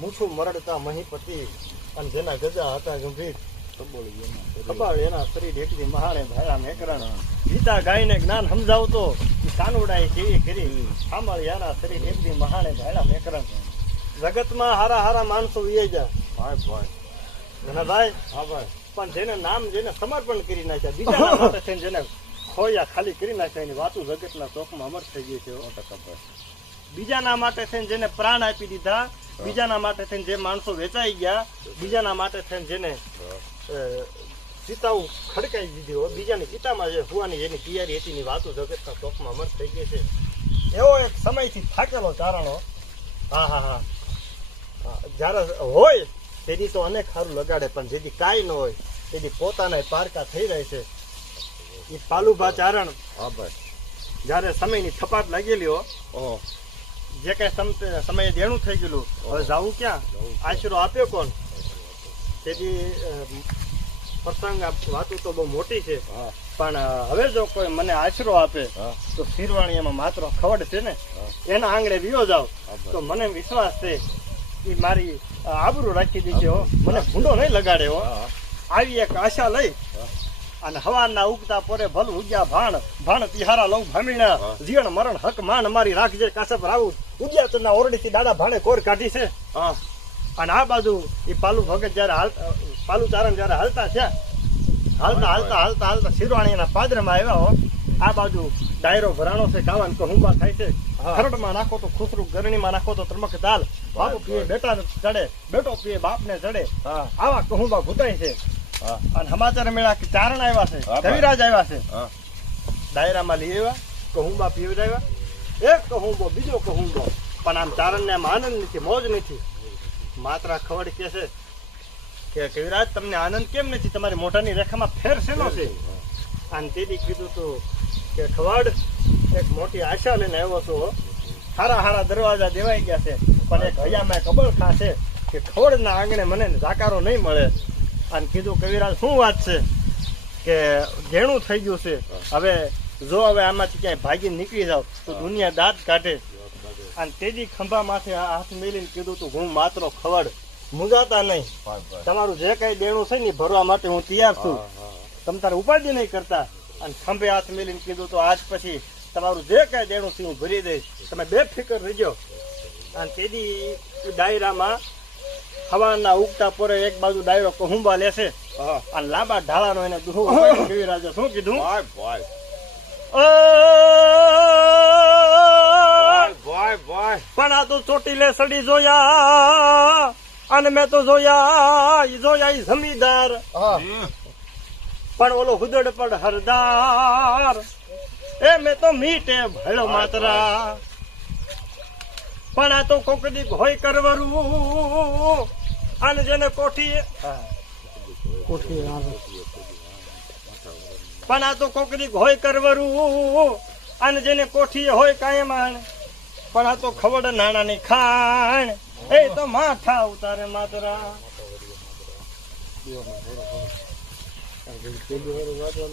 મૂછું મરડતા મહીપતિ અને જેના ગજા હતા ગંભીર કપાળ એના શરીર એકલી મહાણે ભાયા મેકરણ ગીતા ગાયને જ્ઞાન સમજાવતો કાનુડાએ કેવી કરી સાંભળ્યાના શરીર એકલી મહાણે ભાયા મેકરણ જગતમાં હારા હારા માણસો વિયે જા ભાઈ હા ભાઈ પણ જેને નામ જેને સમર્પણ કરી નાખ્યા બીજા માટે થઈને જેને ખોયા ખાલી કરી નાખ્યા એની વાતું જગતના ચોકમાં અમર થઈ ગઈ છે. બીજાના માટે થઈને જેને પ્રાણ આપી દીધા, બીજાના માટે થઈને જે માણસો વેચાઈ ગયા, બીજાના માટે થઈને જેને ચિતાઓ ખડકાઈ દીધી હોય, બીજાની ચિતામાં જે હુવાની જેની તૈયારી હતી એની વાતો જગતના ચોકમાં અમર થઈ ગઈ છે. એવો એક સમયથી થાકેલો ચારણો હા હા હા જયારે હોય તેથી તો અનેક સારું લગાડે, પણ જેથી કાંઈ ન હોય તેથી પોતાના પારકા થઈ રહે છે. એ પાલુભા ચારણ જયારે સમયની થપાટ લાગેલી હો, જે કઈ સમયે દેણું થઈ ગયેલું, હવે જાવું ક્યાં, આશરો આપ્યો કોણ? તેથી પ્રસંગ વાતું તો બહુ મોટી છે, પણ હવે જો કોઈ મને આશરો આપે તો શિરવાણી એમાં માત્ર ખવડ છે ને, એના આંગણે વિયો જાવ તો મને વિશ્વાસ છે એ મારી આબરૂ રાખી દીધી હો, મને ભૂંડો નહીં લગાડે હો. આવી એક આશા લઈ અને હવાના ઉગતા પોરે ભલ ઉગ્યા ભાણ તિહારા લઉં ભામીણા જીવન મરણ હક માન મારી રાખજે કાસપ રાવું ઉગ્યા તના ઓરડીથી દાડા ભાણે કોર કાઢી છે. અને આ બાજુ એ પાલુ ભગત જયારે પાલુ ચારણ જયારે હાલતા થયા, હાલતા શિરવાણીના પાદરમાં આવ્યા હો. આ બાજુ ડાયરો ભરાણો છે, કાવાન કહુંબા થાય છે, ખરડમાં નાખો તો ખુસરું, ગરણીમાં નાખો તો ત્રમક દાલ, બાપુ પીએ બેટા ચડે, બેટો પીએ બાપને ચડે, આવા કહુંબા ભૂતાય છે. અને સમાચાર મેળા કે ચારણ આવ્યા છે, કવિરાજ આવ્યા છે, ડાયરામાં લઈ આવ્યા, કહુંબા પીવડાવ્યા, એક કહુંબો બીજો કહુંબો, પણ આમ ચારણ ને આમ આનંદ નથી, મોજ નથી. માત્ર ખવડ કે છે કે કવિરાજ તમને આનંદ કેમ નથી, તમારી મોઢાની રેખામાં ફેર શેનો છે? અને તેથી કીધું તું કે ખવડ એક મોટી આશા લઈને આવ્યો છો, હારા હારા દરવાજા દેવાઈ ગયા છે, પણ એક હૈયામાં કબળ ખા છે કે ખવડના આંગણે મને જાકારો નહીં મળે. અને કીધું કવિરાજ શું વાત છે કે ઘેણું થઈ ગયું છે, હવે જો હવે આમાંથી ક્યાંય ભાગીને નીકળી જાવ તો દુનિયા દાંત કાઢે. અને તેજી ખંભા માથે હાથ મેલીને કીધું તું હું માત્ર ખવડ, મુંજાતા નહીં, તમારું જે કઈ દેણું છે ને ભરવા માટે હું તૈયાર છું, તમે તારે ઉપાધિ નહીં કરતા. અને ખંભે હાથ મેલીને કીધું તો આજ પછી તમારું જે કઈ દેણું છે હું ભરી દઈશ, તમે બેફિકર રહીજો. અને તેદી ડાયરામાં હવાના ઉગતા પોરે એક બાજુ ડાયરો કહુંબા લેશે અને લાંબા ઢાળાનો એને દુહો કવિરાજે શું કીધું, પણ આ તો ચોટીલે સડી જોયા અને મેં તો જોયા જમીદાર, પણ ઓલો હુદડ પણ હરદાર, એ મેં તો મીટે ભળો માતરા, પણ આ તો કોકડી હોય કરવરું અને જેને કોઠી પણ આ તો કોકડી હોય કરવરું અને જેને કોઠી હોય કાયમાન, પણ આ તો ખવડ નાણાની ખાણ, એ તો માથા ઉતારે માતરા.